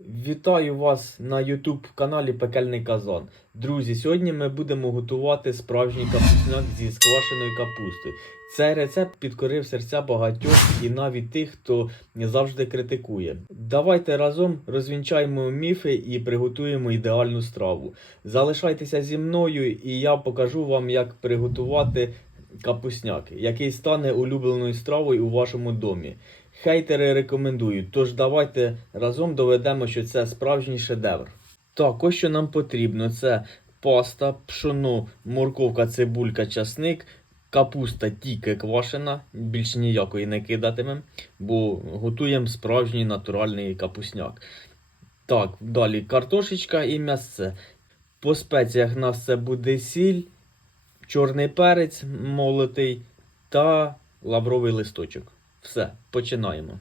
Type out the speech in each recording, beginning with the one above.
Вітаю вас на YouTube каналі Пекельний Казан. Друзі, сьогодні ми будемо готувати справжній капусняк зі сквашеною капустою. Цей рецепт підкорив серця багатьох і навіть тих, хто завжди критикує. Давайте разом розвінчаємо міфи і приготуємо ідеальну страву. Залишайтеся зі мною, і я покажу вам, як приготувати капусняк, який стане улюбленою стравою у вашому домі. Хейтери рекомендують, тож давайте разом доведемо, що це справжній шедевр. Так, ось що нам потрібно: це паста, пшоно, морковка, цибулька, часник, капуста тільки квашена, більш ніякої не кидатимемо, бо готуємо справжній натуральний капусняк. Так, далі картошечка і м'ясце. По спеціях у нас це буде сіль, чорний перець молотий та лавровий листочок. Все, починаємо.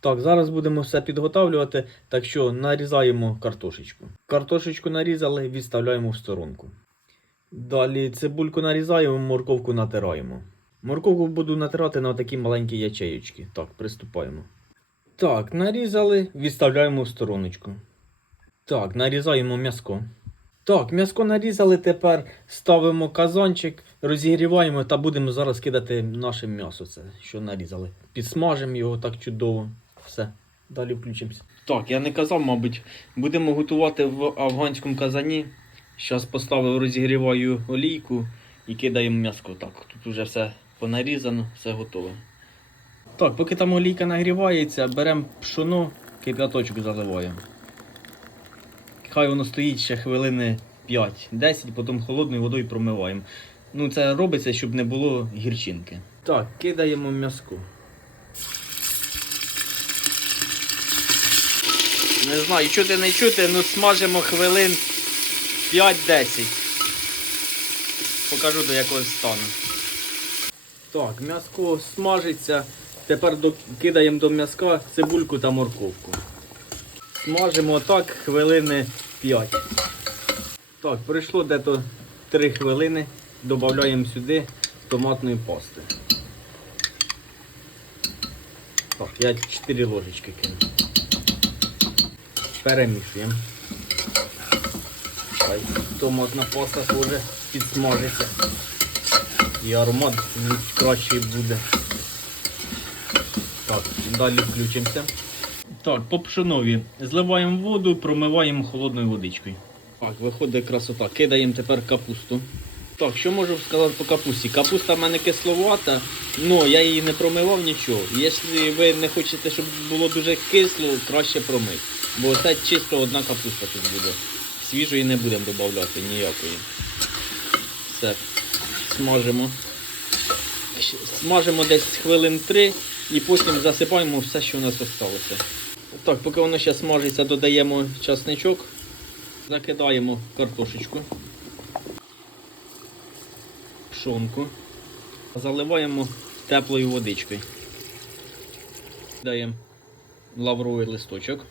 Так, зараз будемо все підготавлювати, так що нарізаємо картошечку. Картошечку нарізали, відставляємо в сторонку. Далі цибульку нарізаємо, морковку натираємо. Морковку буду натирати на такі маленькі ячеєчки. Так, приступаємо. Так, нарізали, відставляємо в стороночку. Так, нарізаємо м'яско. Так, м'яско нарізали, тепер ставимо казанчик, розігріваємо та будемо зараз кидати наше м'ясо, це, що нарізали. Підсмажимо його так чудово. Все, далі включимося. Так, я не казав, мабуть, будемо готувати в афганському казані. Зараз поставив, розігріваю олійку і кидаємо м'яско. Так, тут вже все понарізано, все готове. Так, поки там олійка нагрівається, беремо пшоно, кип'яточок заливаємо. Хай воно стоїть ще хвилини 5-10, потім холодною водою промиваємо. Ну, це робиться, щоб не було гірчинки. Так, кидаємо м'язку. Не знаю, чути не чути, ну смажимо хвилин 5-10. Покажу до якого стану. Так, м'яско смажиться. Тепер кидаємо до м'язка цибульку та морковку. Смажимо так хвилини 5. Так, пройшло дето 3 хвилини. Додаємо сюди томатної пасти. Так, я 4 ложечки кину. Перемішуємо. Хай томатна паста теж підсмажиться. І аромат кращий буде. Так, далі включимося. Так, по пшенові зливаємо воду, промиваємо холодною водичкою. Так, виходить красота. Кидаємо тепер капусту. Так, що можу сказати по капусті? Капуста в мене кисловата, але я її не промивав нічого. Якщо ви не хочете, щоб було дуже кисло, краще промити. Бо це чисто одна капуста тут буде. Свіжої не будемо додавати ніякої. Все, смажимо. Смажимо десь хвилин 3 і потім засипаємо все, що у нас залишилося. Так, поки воно ще смажиться, додаємо часничок, закидаємо картошечку, пшонку, заливаємо теплою водичкою. Даємо лавровий листочок,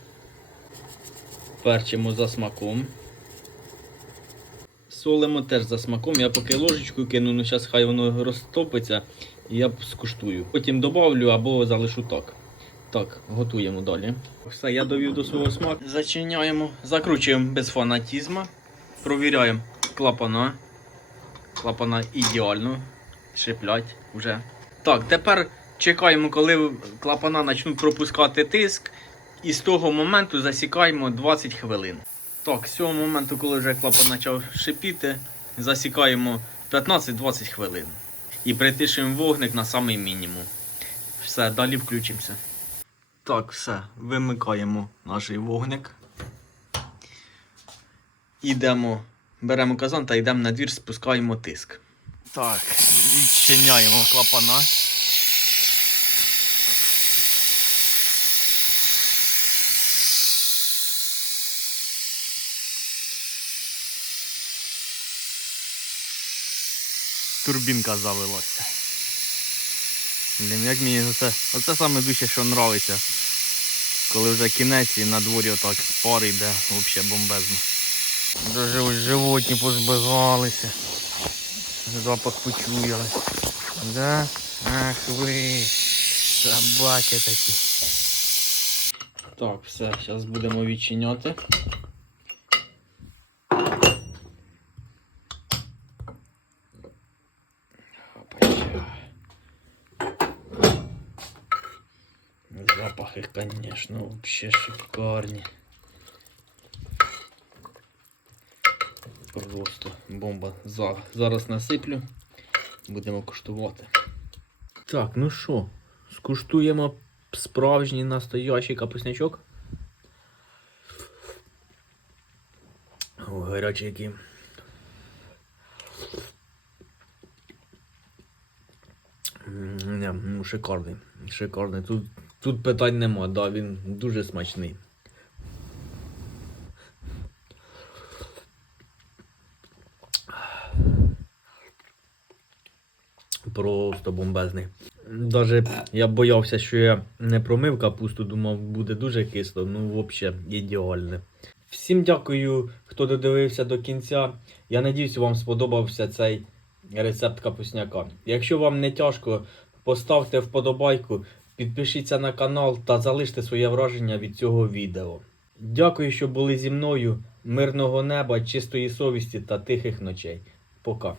перчимо за смаком. Солимо теж за смаком. Я поки ложечку кину, ну зараз хай воно розтопиться і я скуштую. Потім добавлю або залишу так. Так, готуємо далі. Все, я довів до свого смаку. Зачиняємо, закручуємо без фанатізму. Провіряємо клапана. Клапана ідеально. Шиплять вже. Так, тепер чекаємо, коли клапана почнуть пропускати тиск. І з того моменту засікаємо 20 хвилин. Так, з цього моменту, коли вже клапан почав шипіти, засікаємо 15-20 хвилин. І притишуємо вогник на самий мінімум. Все, далі включимося. Так, все, вимикаємо наш вогник. Ідемо, беремо казан та йдемо на двір, спускаємо тиск. Так, відчиняємо клапана. Турбінка завелася. Блін, як мені оце, оце саме більше, що нравиться. Коли вже кінець і на дворі отак пар йде, взагалі бомбезно. Даже ось животні позбигалися. Запах почуяли. Да? Ах ви. Собаки такі. Так, все, зараз будемо відчиняти. Запахи, конечно, вообще шикарні. Просто бомба. Зараз насиплю. Будемо куштувати. Так, ну що, скуштуємо справжній настоящий капуснячок. О, гарячий який. Не, ну шикарний. Шикарний. Тут, тут питань нема, да, він дуже смачний. Просто бомбезний. Даже я боявся, що я не промив капусту, думав, буде дуже кисло. Ну, взагалі, ідеальне. Всім дякую, хто додивився до кінця. Я надіюсь, вам сподобався цей рецепт капусняка. Якщо вам не тяжко, поставте вподобайку, підпишіться на канал та залиште своє враження від цього відео. Дякую, що були зі мною. Мирного неба, чистої совісті та тихих ночей. Пока.